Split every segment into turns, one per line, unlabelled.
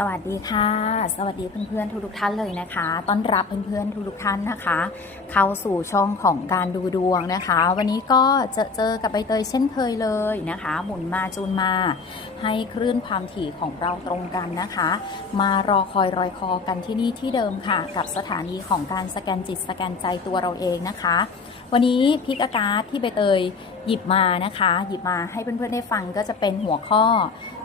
สวัสดีค่ะ สวัสดีเพื่อนๆทุกๆท่านเลยนะคะ ต้อนรับเพื่อนๆทุกๆท่านนะคะ เข้าสู่ช่องของการดูดวงนะคะ วันนี้ก็เจอเจอกับใบเตยเช่นเคยเลยนะคะ หมุนมาจูนมา ให้คลื่นความถี่ของเราตรงกันนะคะ มารอคอยรอยคอกันที่นี่ที่เดิมค่ะ กับสถานีของการสแกนจิตสแกนใจตัวเราเองนะคะ วันนี้พิกอากาศที่ใบเตย หยิบมานะคะ หยิบมาให้เพื่อนๆได้ฟังก็จะเป็นหัวข้อ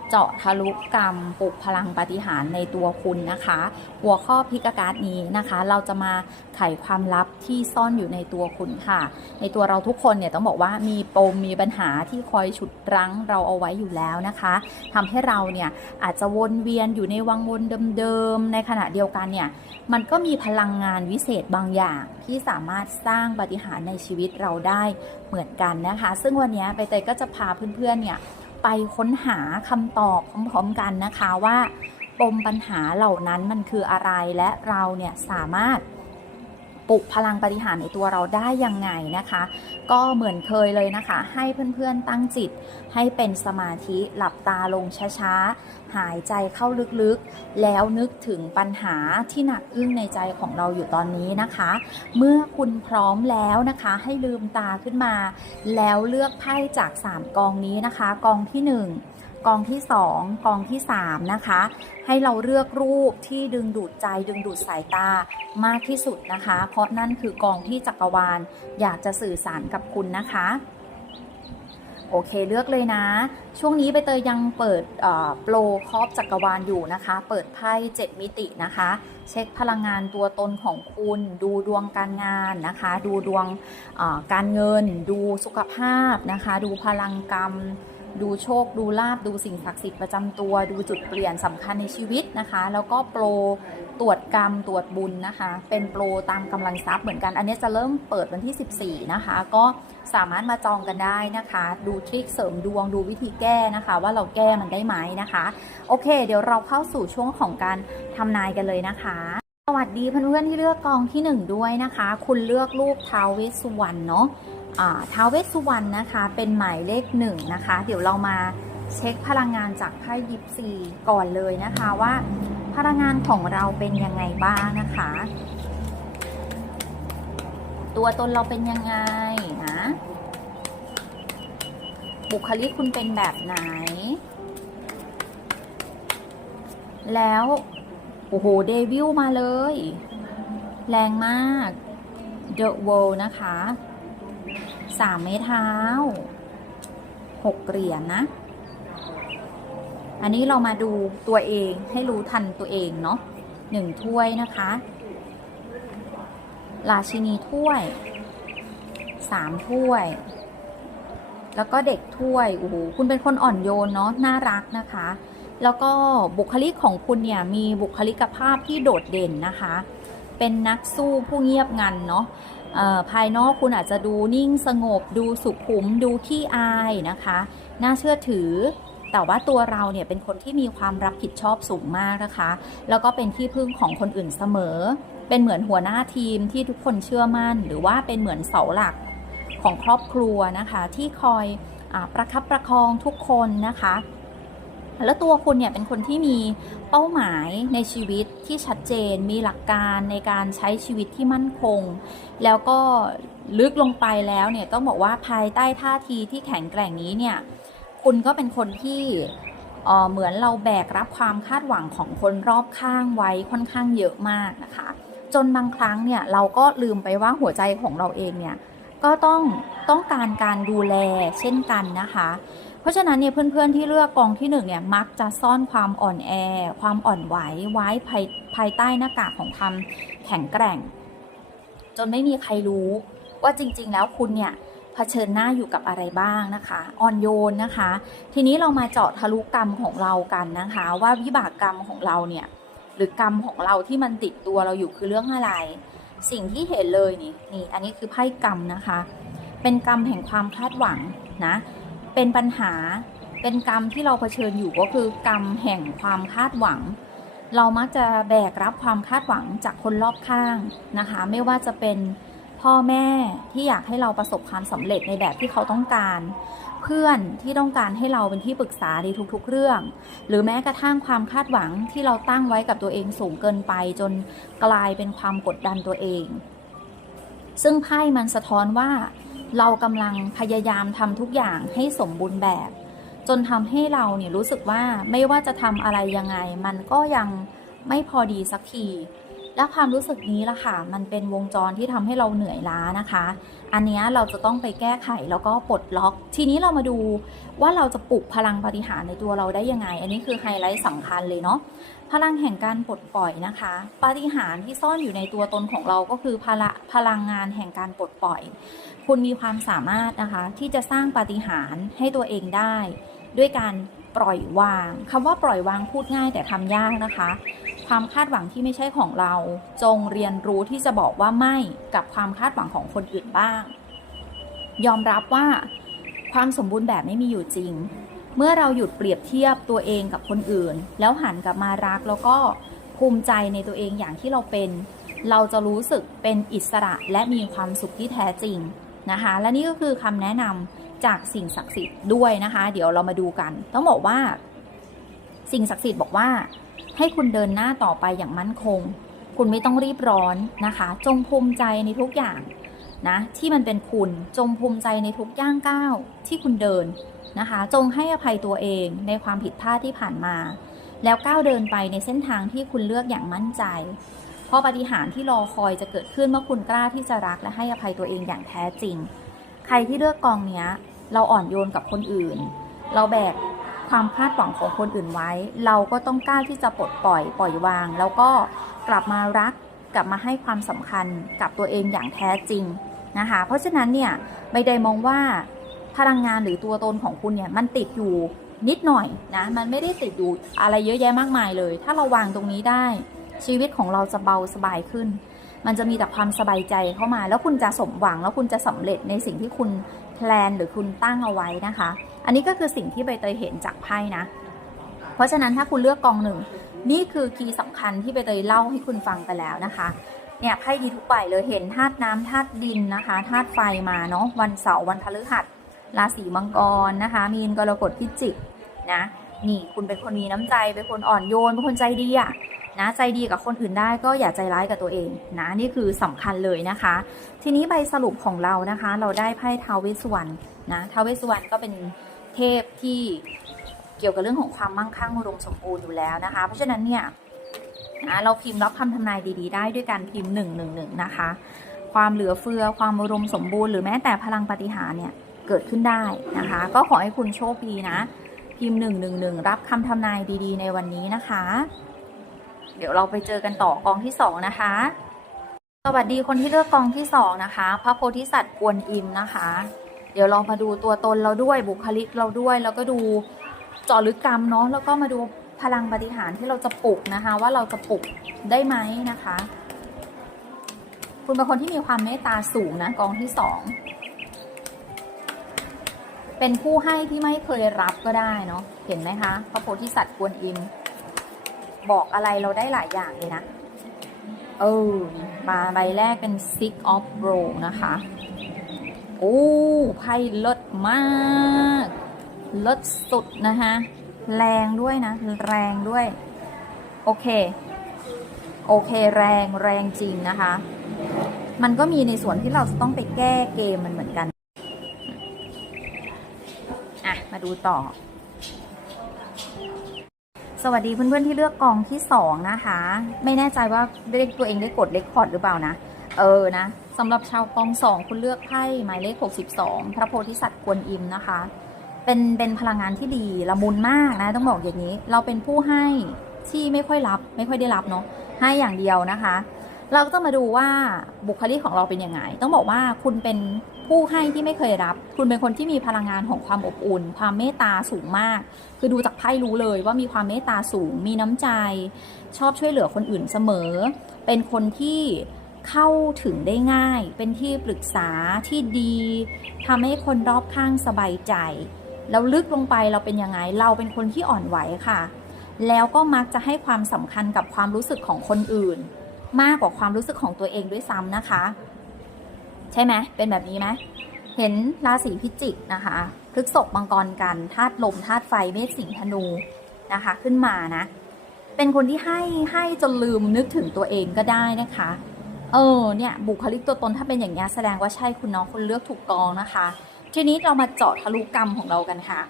เจาะทะลุกรรมปลุกพลังปฏิหารในตัวคุณนะคะ หัวข้อพิกการ์ดนี้นะคะ เราจะมาไขความลับที่ซ่อนอยู่ในตัวคุณค่ะ ในตัวเราทุกคนเนี่ยต้องบอกว่ามีปมมีปัญหาที่คอยฉุดรั้งเราเอาไว้อยู่แล้วนะคะทำให้เราเนี่ยอาจจะวนเวียนอยู่ในวังวนเดิมๆในขณะเดียวกันเนี่ยมันก็มีพลังงานวิเศษบางอย่าง ที่สามารถสร้างปฏิหารในชีวิตเราได้เหมือนกันนะคะ ซึ่งวันนี้ใบเตยก็จะพาเพื่อนๆเนี่ยไปค้นหาคำตอบพร้อมๆกันนะคะว่าปมปัญหาเหล่านั้นมันคืออะไรและเราเนี่ยสามารถ ปลุกพลังปฏิหารในตัวเราได้ยังไงนะคะ ก็เหมือนเคยเลยนะคะ ให้เพื่อนๆตั้งจิต ให้เป็นสมาธิหลับตาลงช้าๆ หายใจเข้าลึกๆ แล้วนึกถึงปัญหาที่หนักอึ้งในใจของเราอยู่ตอนนี้นะคะ เมื่อคุณพร้อมแล้วนะคะ ให้ลืมตาขึ้นมา แล้วเลือกไพ่จาก 3 กองนี้นะคะ กองที่ 1 กองที่ 2 กองที่ 3 นะคะ ให้เราเลือกรูปที่ดึงดูดใจดึงดูดสายตามากที่สุดนะคะ เพราะนั่นคือกองที่จักรวาลอยากจะสื่อสารกับคุณนะคะโอเคเลือกเลยนะ ช่วงนี้ใบเตยยังเปิดโปรครอบจักรวาลอยู่นะคะ เปิดไพ่7มิตินะคะ เช็คพลังงานตัวตนของคุณ ดูดวงการงานนะคะ ดูดวงการเงิน ดูสุขภาพนะคะ ดูพลังกรรม ดูโชคดูลาบดูสิ่งศักดิ์สิทธิ์ประจำตัว ดูจุดเปลี่ยนสำคัญในชีวิตนะคะ แล้วก็โปรตรวจกรรมตรวจบุญนะคะ เป็นโปรตามกำลังทรัพย์เหมือนกัน อันนี้จะเริ่มเปิดวันที่ 14 นะคะ ก็สามารถมาจองกันได้นะคะ ดูทริคเสริมดวงดูวิธีแก้นะคะ ว่าเราแก้มันได้ไหมนะคะ โอเค เดี๋ยวเราเข้าสู่ช่วงของการทำนายกันเลยนะคะสวัสดีเพื่อนๆที่เลือกกองที่ 1 ด้วยนะคะ คุณเลือกรูปท้าวเวสสุวรรณเนาะ ท้าวเวสสุวรรณนะคะ เป็นหมายเลขหนึ่งนะคะ เดี๋ยวเรามาเช็คพลังงานจากไพ่ยิปซีก่อนเลยนะคะว่าพลังงานของเราเป็นยังไงบ้างนะคะ ตัวตนเราเป็นยังไงนะบุคลิกคุณเป็นแบบไหน แล้ว โอ้โห เดวิลมาเลย แรงมาก The World นะคะ สามไม้เท้าหกเหรียญนะ อันนี้เรามาดูตัวเองให้รู้ทันตัวเองเนาะหนึ่งถ้วยนะคะราชินีถ้วยสามถ้วย แล้วก็เด็กถ้วยโอ้โหคุณเป็นคนอ่อนโยนเนาะน่ารักนะคะ แล้วก็บุคลิกของคุณเนี่ยมีบุคลิกภาพที่โดดเด่นนะคะ เป็นนักสู้ผู้เงียบงันเนาะ ภายนอกคุณอาจจะดูนิ่งสงบ ดูสุขุม ดูขี้อายนะคะ น่าเชื่อถือ แต่ว่าตัวเราเนี่ยเป็นคนที่มีความรับผิดชอบสูงมากนะคะ แล้วก็เป็นที่พึ่งของคนอื่นเสมอ เป็นเหมือนหัวหน้าทีมที่ทุกคนเชื่อมั่น หรือว่าเป็นเหมือนเสาหลักของครอบครัวนะคะ ที่คอยอประคับประคองทุกคนนะคะ แล้วตัวคุณเนี่ยเป็นคนที่มีเป้าหมายในชีวิตที่ชัดเจน มีหลักการในการใช้ชีวิตที่มั่นคง แล้วก็ลึกลงไปแล้วเนี่ยต้องบอกว่าภายใต้ท่าทีที่แข็งแกร่งนี้เนี่ยคุณก็เป็นคนที่เออเหมือนเราแบกรับความคาดหวังของคนรอบข้างไว้ค่อนข้างเยอะมากนะคะ จนบางครั้งเนี่ยเราก็ลืมไปว่าหัวใจของเราเองเนี่ย ก็ต้องต้องการการดูแลเช่นกันนะคะ เพราะฉะนั้นเนี่ยเพื่อนๆที่เลือกกองที่หนึ่งเนี่ยมักจะซ่อนความอ่อนแอ ความอ่อนไหวไว้ภายภายใต้หน้ากากของความแข็งแกร่ง จนไม่มีใครรู้ว่าจริง ๆ แล้วคุณเนี่ยเผชิญหน้าอยู่กับอะไรบ้างนะคะอ่อนโยนนะคะ ทีนี้เรามาเจาะทะลุกรรมของเรากันนะคะ ว่าวิบากกรรมของเราเนี่ยหรือกรรมของเราที่มันติดตัวเราอยู่คือเรื่องอะไร สิ่งที่เห็นเลยนี่นี่อันนี้คือไพ่กรรมนะคะ เป็นกรรมแห่งความคาดหวังนะ เป็นปัญหาเป็นกรรมที่เราเผชิญอยู่ก็คือกรรมแห่งความคาดหวัง เรามักจะแบกรับความคาดหวังจากคนรอบข้างนะคะ ไม่ว่าจะเป็นพ่อแม่ที่อยากให้เราประสบความสำเร็จในแบบที่เขาต้องการ เพื่อนที่ต้องการให้เราเป็นที่ปรึกษาในทุกๆ เรื่อง หรือแม้กระทั่งความคาดหวังที่เราตั้งไว้กับตัวเองสูงเกินไป จนกลายเป็นความกดดันตัวเอง ซึ่งไพ่มันสะท้อนว่า เรากำลังพยายามทำทุกอย่างให้สมบูรณ์แบบ จนทำให้เราเนี่ยรู้สึกว่าไม่ว่าจะทำอะไรยังไง มันก็ยังไม่พอดีสักที และความรู้สึกนี้ล่ะค่ะ มันเป็นวงจรที่ทำให้เราเหนื่อยล้านะคะ อันนี้เราจะต้องไปแก้ไขแล้วก็ปลดล็อก ทีนี้เรามาดูว่าเราจะปลุกพลังปฏิหารในตัวเราได้ยังไง อันนี้คือไฮไลท์สำคัญเลยเนาะ พลังแห่งการปลดปล่อยนะคะ ปฏิหารที่ซ่อนอยู่ในตัวตนของเราก็คือพละพลังงานแห่งการปลดปล่อย คุณมีความสามารถนะคะ ที่จะสร้างปฏิหารให้ตัวเองได้ ด้วยการปล่อยวางคำว่าปล่อยวางพูดง่ายแต่ทำยากนะคะ ความคาดหวังที่ไม่ใช่ของเรา จงเรียนรู้ที่จะบอกว่าไม่กับความคาดหวังของคนอื่นบ้าง ยอมรับว่าความสมบูรณ์แบบไม่มีอยู่จริง เมื่อเราหยุดเปรียบเทียบตัวเองกับคนอื่น แล้วหันกลับมารักแล้วก็ภูมิใจในตัวเองอย่างที่เราเป็น เราจะรู้สึกเป็นอิสระและมีความสุขที่แท้จริงนะคะ และนี่ก็คือคำแนะนำจากสิ่งศักดิ์สิทธิ์ด้วยนะคะ เดี๋ยวเรามาดูกัน ต้องบอกว่า สิ่งศักดิ์สิทธิ์บอกว่า ให้คุณเดินหน้าต่อไปอย่างมั่นคง คุณไม่ต้องรีบร้อนนะคะ จงภูมิใจในทุกอย่างนะที่มันเป็นคุณจงภูมิใจในทุกย่างก้าวที่คุณเดินนะคะ จงให้อภัยตัวเองในความผิดพลาดที่ผ่านมา แล้วก้าวเดินไปในเส้นทางที่คุณเลือกอย่างมั่นใจ เพราะปาฏิหารย์ที่รอคอยจะเกิดขึ้นเมื่อคุณกล้าที่จะรักและให้อภัยตัวเองอย่างแท้จริง ใครที่เลือกกองเนี้ย เราอ่อนโยนกับคนอื่น เราแบก ความคาดหวังของคนอื่นไว้ เราก็ต้องกล้าที่จะปลดปล่อยปล่อยวาง แล้วก็กลับมารักกลับมาให้ความสำคัญกับตัวเองอย่างแท้จริงนะคะ เพราะฉะนั้นเนี่ยใบเดยมองว่าพลังงานหรือตัวตนของคุณเนี่ยมันติดอยู่นิดหน่อยนะมันไม่ได้ติดอยู่อะไรเยอะแยะมากมายเลย ถ้าเราวางตรงนี้ได้ชีวิตของเราจะเบาสบายขึ้น มันจะมีแต่ความสบายใจเข้ามา แล้วคุณจะสมหวังแล้วคุณจะสำเร็จในสิ่งที่คุณแพลนหรือคุณตั้งเอาไว้นะคะ อันนี้ก็คือสิ่งที่ใบเตยเห็นจากไพ่นะ เพราะฉะนั้นถ้าคุณเลือกกองหนึ่งนี่คือคีย์สำคัญที่ใบเตยเล่าให้คุณฟังไปแล้วนะคะเนี่ยไพ่ดีทุกใบเลยเห็นธาตุน้ำธาตุดินนะคะธาตุไฟมาเนาะวันเสาร์วันพฤหัสราศีมังกรนะคะ มีนกรกฎพิจิกนะนี่คุณเป็นคนมีน้ำใจเป็นคนอ่อนโยนเป็นคนใจดีอะนะใจดีกับคนอื่นได้ก็อย่าใจร้ายกับตัวเองนะนี่คือสำคัญเลยนะคะ ทีนี้ใบสรุปของเรานะคะ เราได้ไพ่ทาวเวสวรรณนะทาวเวสสวรรณก็เป็น เทพที่เกี่ยวกับเรื่องของความมั่งคั่งอุดมสมบูรณ์อยู่แล้วนะคะ เพราะฉะนั้นเนี่ยนะเราพิมพ์รับคำทำนายดีๆ ได้ด้วยการพิมพ์หนึ่งหนึ่งหนึ่งนะคะ ความเหลือเฟือความอุดมสมบูรณ์หรือแม้แต่พลังปฏิหารเนี่ยเกิดขึ้นได้นะคะ ก็ขอให้คุณโชคดีนะพิมพ์หนึ่งหนึ่งหนึ่งรับคำทำนายดีๆ ในวันนี้นะคะ เดี๋ยวเราไปเจอกันต่อกองที่สองนะคะสวัสดีคนที่เลือกกองที่สองนะคะ พระโพธิสัตว์กวนอิมนะคะ เดี๋ยวเรามาดูตัวตนเราด้วยบุคลิกเราด้วย แล้วก็ดูเจาะลึกกรรมเนาะแล้วก็มาดูพลังปฏิหารที่เราจะปลุกนะคะ ว่าเราจะปลุกได้ไหมนะคะ คุณเป็นคนที่มีความเมตตาสูงนะกองที่สองเป็นผู้ให้ที่ไม่เคยรับก็ได้เนาะเห็นไหมคะพระโพธิสัตว์กวนอิมบอกอะไรเราได้หลายอย่างเลยนะ เออมาใบแรกเป็น Six of r o นะคะ โอ้ไพ่ลิศมากลิศสุดนะคะ แรงด้วยนะ แรงด้วย โอเค โอเคแรงแรงจริงนะคะ มันก็มีในส่วนที่เราจะต้องไปแก้เกมมันเหมือนกัน อะ มาดูต่อ สวัสดีเพื่อนๆที่เลือกกองที่สองนะคะ ไม่แน่ใจว่าได้ตัวเองได้กดเลคคอร์ดหรือเปล่านะ เออนะ สำหรับชาวกองสองคุณเลือกไพ่หมายเลข 62 พระโพธิสัตว์กวนอิมนะคะ เป็นเป็นพลังงานที่ดีละมุนมากนะต้องบอกอย่างนี้ เราเป็นผู้ให้ที่ไม่ค่อยรับ ไม่ค่อยได้รับเนาะให้อย่างเดียวนะคะ เราก็ต้องมาดูว่าบุคลิกของเราเป็นยังไง ต้องบอกว่าคุณเป็นผู้ให้ที่ไม่เคยรับ คุณเป็นคนที่มีพลังงานของความอบอุ่น ความเมตตาสูงมาก คือดูจากไพ่รู้เลยว่ามีความเมตตาสูง มีน้ำใจ ชอบช่วยเหลือคนอื่นเสมอ เป็นคนที่ เข้าถึงได้ง่าย เป็นที่ปรึกษาที่ดีทำให้คนรอบข้างสบายใจแล้วลึกลงไปเราเป็นยังไง เราเป็นคนที่อ่อนไหวค่ะ แล้วก็มักจะให้ความสำคัญกับความรู้สึกของคนอื่น มากกว่าความรู้สึกของตัวเองด้วยซ้ำนะคะ ใช่ไหมเป็นแบบนี้ไหมเห็นราศีพิจิกนะคะพฤกษกมังกรกันธาตุลมธาตุไฟเมษสิงห์ธนูนะคะ ขึ้นมานะ เป็นคนที่ให้ให้จนลืมนึกถึงตัวเองก็ได้นะคะ เออเนี่ยบุคลิกตัวตนถ้าเป็นอย่างนี้แสดงว่าใช่คุณน้องคุณเลือกถูกกองนะคะ ทีนี้เรามาเจาะทะลุกรรมของเรากันค่ะ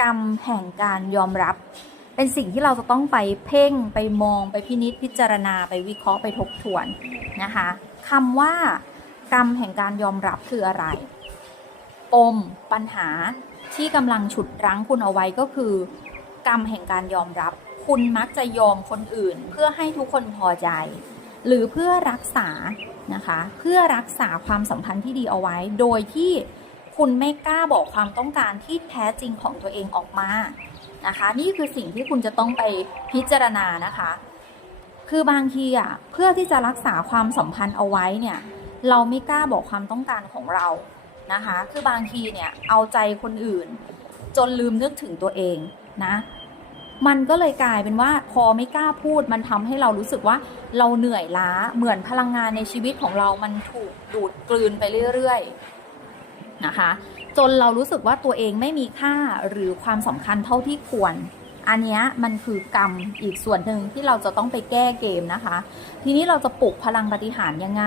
กรรมแห่งการยอมรับ เป็นสิ่งที่เราจะต้องไปเพ่งไปมองไปพินิษพิจารณาไปวิเคราะห์ไปทบทวนนะคะคำว่ากรรมแห่งการยอมรับคืออะไรปมปัญหาที่กำลังฉุดรั้งคุณเอาไว้ก็คือ กรรมแห่งการยอมรับ คุณมักจะยอมคนอื่น เพื่อให้ทุกคนพอใจ หรือเพื่อรักษานะคะเพื่อรักษาความสัมพันธ์ที่ดีเอาไว้ โดยที่คุณไม่กล้าบอกความต้องการที่แท้จริงของตัวเองออกมานะคะ นี่คือสิ่งที่คุณจะต้องไปพิจารณานะคะ คือบางทีอะเพื่อที่จะรักษาความสัมพันธ์เอาไว้เนี่ยเราไม่กล้าบอกความต้องการของเรานะคะ คือบางทีเนี่ยเอาใจคนอื่น จนลืมนึกถึงตัวเองนะ มันก็เลยกลายเป็นว่าพอไม่กล้าพูดมันทำให้เรารู้สึกว่าเราเหนื่อยล้าเหมือนพลังงานในชีวิตของเรามันถูกดูดกลืนไปเรื่อยๆนะคะ จนเรารู้สึกว่าตัวเองไม่มีค่าหรือความสำคัญเท่าที่ควร อันนี้มันคือกรรมอีกส่วนหนึ่งที่เราจะต้องไปแก้เกมนะคะ ทีนี้เราจะปลุกพลังปฏิหารยังไง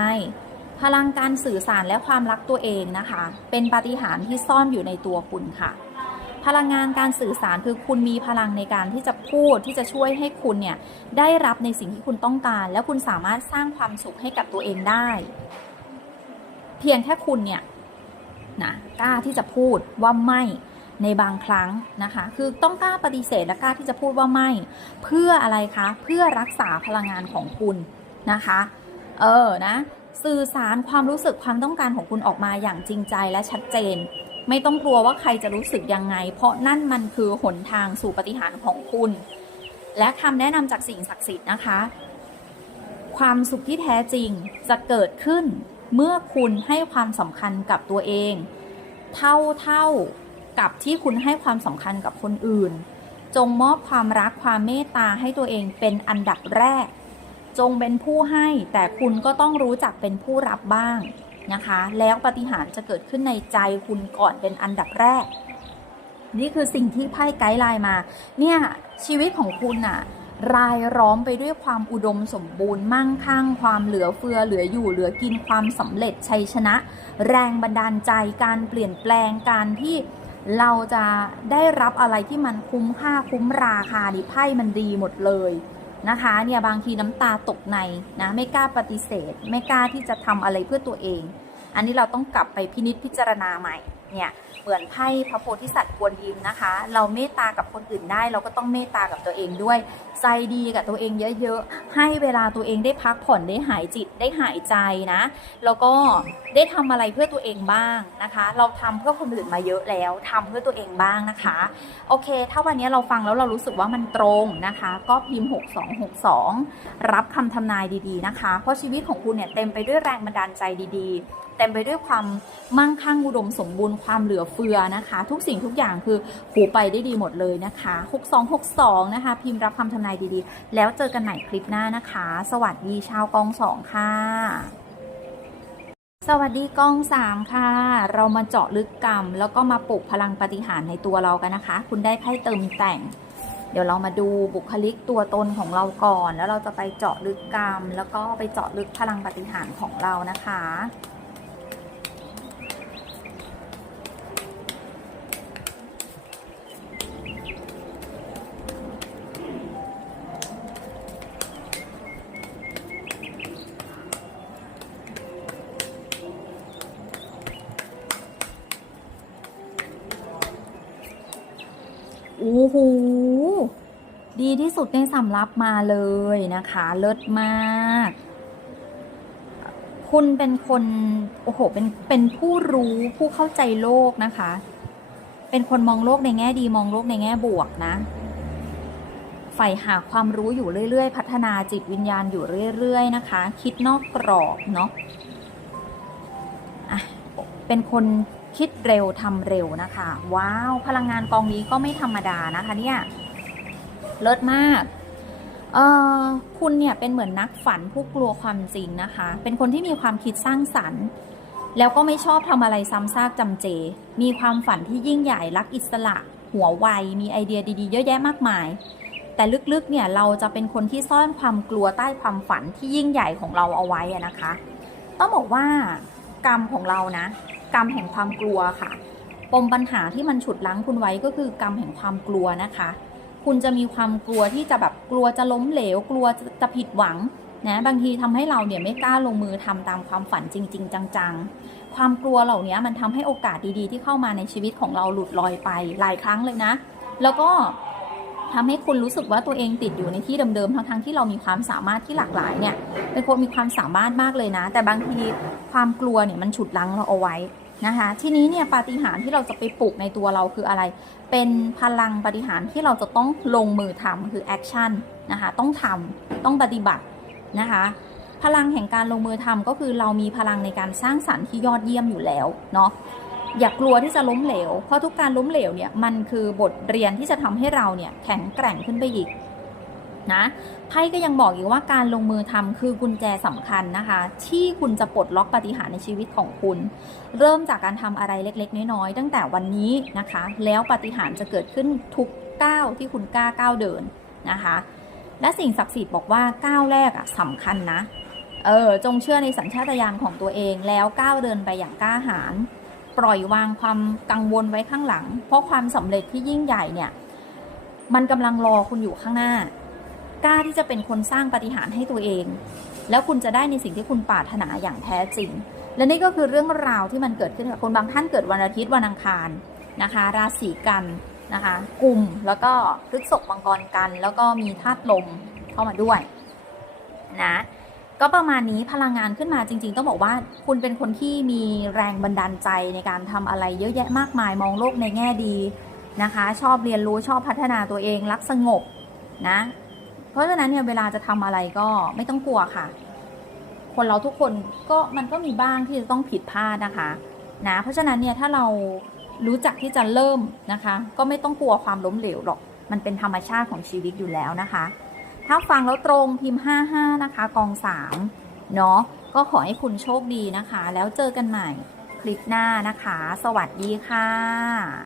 พลังการสื่อสารและความรักตัวเองนะคะ เป็นปฏิหารที่ซ่อนอยู่ในตัวคุณค่ะ พลังงานการสื่อสารคือคุณมีพลังในการที่จะพูดที่จะช่วยให้คุณเนี่ยได้รับในสิ่งที่คุณต้องการ แล้วคุณสามารถสร้างความสุขให้กับตัวเองได้ เพียงแค่คุณเนี่ยนะกล้าที่จะพูดว่าไม่ในบางครั้งนะคะ คือต้องกล้าปฏิเสธและกล้าที่จะพูดว่าไม่ เพื่ออะไรคะ เพื่อรักษาพลังงานของคุณนะคะ เออนะ สื่อสารความรู้สึกความต้องการของคุณออกมาอย่างจริงใจและชัดเจน ไม่ต้องกลัวว่าใครจะรู้สึกยังไง เพราะนั่นมันคือหนทางสู่ปฏิหารของคุณ และคำแนะนำจากสิ่งศักดิ์สิทธิ์นะคะ ความสุขที่แท้จริงจะเกิดขึ้นเมื่อคุณให้ความสำคัญกับตัวเอง เท่าเท่ากับที่คุณให้ความสำคัญกับคนอื่น จงมอบความรักความเมตตาให้ตัวเองเป็นอันดับแรก จงเป็นผู้ให้แต่คุณก็ต้องรู้จักเป็นผู้รับบ้าง นะคะ แล้วปฏิหารจะเกิดขึ้นในใจคุณก่อนเป็นอันดับแรก นี่คือสิ่งที่ไพ่ไกด์ไลน์มา เนี่ยชีวิตของคุณอะรายล้อมไปด้วยความอุดมสมบูรณ์มั่งคั่ง ความเหลือเฟือเหลืออยู่เหลือกินความสำเร็จชัยชนะ แรงบันดาลใจการเปลี่ยนแปลงการที่เราจะได้รับอะไรที่มันคุ้มค่าคุ้มราคาดิไพ่มันดีหมดเลย นะคะเนี่ยบางทีน้ำตาตกในนะไม่กล้าปฏิเสธ ไม่กล้าที่จะทำอะไรเพื่อตัวเอง อันนี้เราต้องกลับไปพินิษพิจารณาใหม่ เนี่ยเหมือนไพ่พระโพธิสัตว์กวนอิมนะคะ เราเมตตากับคนอื่นได้ เราก็ต้องเมตตากับตัวเองด้วย ใจดีกับตัวเองเยอะๆ ให้เวลาตัวเองได้พักผ่อนได้หายจิตได้หายใจนะ แล้วก็ได้ทำอะไรเพื่อตัวเองบ้างนะคะ เราทำเพื่อคนอื่นมาเยอะแล้วทำเพื่อตัวเองบ้างนะคะ โอเค ถ้าวันนี้เราฟังแล้วเรารู้สึกว่ามันตรงนะคะ ก็พิมพ์ 6262 รับคำทำนายดีๆนะคะ เพราะชีวิตของคุณเนี่ยเต็มไปด้วยแรงบันดาลใจดีๆ เต็มไปด้วยความมั่งคั่งอุดมสมบูรณ์ความเหลือเฟือนะคะ ทุกสิ่งทุกอย่างคือหูไปได้ดีหมดเลยนะคะ 6262 นะคะ พิมพ์รับคำทำนายดีๆ แล้วเจอกันใหม่คลิปหน้านะคะ สวัสดีชาวกองสองค่ะสวัสดีกองสามค่ะ เรามาเจาะลึกกรรม แล้วก็มาปลุกพลังปฏิหารในตัวเรากันนะคะ คุณได้ไพ่เติมแต่ง เดี๋ยวเรามาดูบุคลิกตัวตนของเราก่อน แล้วเราจะไปเจาะลึกกรรม แล้วก็ไปเจาะลึกพลังปฏิหารของเรานะคะ อ้โหดีที่สุดในสำรับมาเลยนะคะ เลิศมาก คุณเป็นคน โอ้โห เป็น เป็นผู้รู้ผู้เข้าใจโลกนะคะ เป็นคนมองโลกในแง่ดีมองโลกในแง่บวกนะใฝ่หาความรู้อยู่เรื่อย ๆ พัฒนาจิตวิญญาณอยู่เรื่อย ๆ นะคะ คิดนอกกรอบเนาะ อะ เป็นคน คิดเร็วทำเร็วนะคะ ว้าว พลังงานกองนี้ก็ไม่ธรรมดานะคะเนี่ยเลิศมากเอ่อคุณเนี่ยเป็นเหมือนนักฝันผู้กลัวความจริงนะคะ เป็นคนที่มีความคิดสร้างสรรค์ แล้วก็ไม่ชอบทำอะไรซ้ำซากจำเจ มีความฝันที่ยิ่งใหญ่รักอิสระ หัวไวมีไอเดียดีๆ เยอะแยะมากมาย แต่ลึกๆเนี่ยเราจะเป็นคนที่ซ่อนความกลัวใต้ความฝันที่ยิ่งใหญ่ของเราเอาไว้นะคะ ต้องบอกว่ากรรมของเรานะ กรรมแห่งความกลัวค่ะ ปมปัญหาที่มันฉุดลั้งคุณไว้ก็คือกรรมแห่งความกลัวนะคะ คุณจะมีความกลัวที่จะแบบกลัวจะล้มเหลว กลัวจะจะผิดหวังนะบางทีทำให้เราเนี่ยไม่กล้าลงมือทำตามความฝันจริง ๆ จังๆ ความกลัวเหล่านี้มันทำให้โอกาสดีๆ ที่เข้ามาในชีวิตของเราหลุดลอยไปหลายครั้งเลยนะ แล้วก็ ทำให้คุณรู้สึกว่าตัวเองติดอยู่ในที่เดิมๆ ทั้งๆที่เรามีความสามารถที่หลากหลายเนี่ย เป็นคนมีความสามารถมากเลยนะ แต่บางทีความกลัวเนี่ยมันฉุดลั้งเราเอาไว้นะคะ ทีนี้เนี่ยปาฏิหาริย์ที่เราจะไปปลุกในตัวเราคืออะไร เป็นพลังปาฏิหาริย์ที่เราจะต้องลงมือทำคือแอคชั่นนะคะ ต้องทำต้องปฏิบัตินะคะ พลังแห่งการลงมือทำก็คือเรามีพลังในการสร้างสรรค์ที่ยอดเยี่ยมอยู่แล้วเนาะ อย่ากลัวที่จะล้มเหลว เพราะทุกการล้มเหลวเนี่ยมันคือบทเรียนที่จะทำให้เราเนี่ยแข็งแกร่งขึ้นไปอีกนะไพ่ก็ยังบอกอีกว่าการลงมือทำคือกุญแจสำคัญนะคะ ที่คุณจะปลดล็อกปาฏิหารย์ในชีวิตของคุณ เริ่มจากการทำอะไรเล็ก ๆ น้อยๆตั้งแต่วันนี้นะคะ แล้วปาฏิหารย์จะเกิดขึ้นทุกก้าวที่คุณกล้าก้าวเดินนะคะ และสิ่งศักดิ์สิทธิ์บอกว่าก้าวแรกอะสำคัญนะเออจงเชื่อในสัญชาตญาณของตัวเองแล้วก้าวเดินไปอย่างกล้าหาญ ปล่อยวางความกังวลไว้ข้างหลัง เพราะความสำเร็จที่ยิ่งใหญ่เนี่ย มันกำลังรอคุณอยู่ข้างหน้า กล้าที่จะเป็นคนสร้างปาฏิหารย์ให้ตัวเอง แล้วคุณจะได้ในสิ่งที่คุณปรารถนาอย่างแท้จริง และนี่ก็คือเรื่องราวที่มันเกิดขึ้นกับคนบางท่านเกิดวันอาทิตย์วันอังคารนะคะ ราศีกันนะคะกลุ่มแล้วก็พฤษภมังกรกัน แล้วก็มีธาตุลมเข้ามาด้วยนะ ก็ประมาณนี้พลังงานขึ้นมาจริง ๆ ต้องบอกว่าคุณเป็นคนที่มีแรงบันดาลใจในการทำอะไรเยอะแยะมากมายมองโลกในแง่ดีนะคะ ชอบเรียนรู้ชอบพัฒนาตัวเองรักสงบนะ เพราะฉะนั้นเนี่ยเวลาจะทำอะไรก็ไม่ต้องกลัวค่ะ คนเราทุกคนก็มันก็มีบ้างที่จะต้องผิดพลาดนะคะนะเพราะฉะนั้นเนี่ยถ้าเรารู้จักที่จะเริ่มนะคะ ก็ไม่ต้องกลัวความล้มเหลวหรอก มันเป็นธรรมชาติของชีวิตอยู่แล้วนะคะ ถ้าฟังแล้วตรงพิมพ์ 55 นะคะ กอง 3 เนาะก็ขอให้คุณโชคดีนะคะ แล้วเจอกันใหม่คลิปหน้านะคะ สวัสดีค่ะ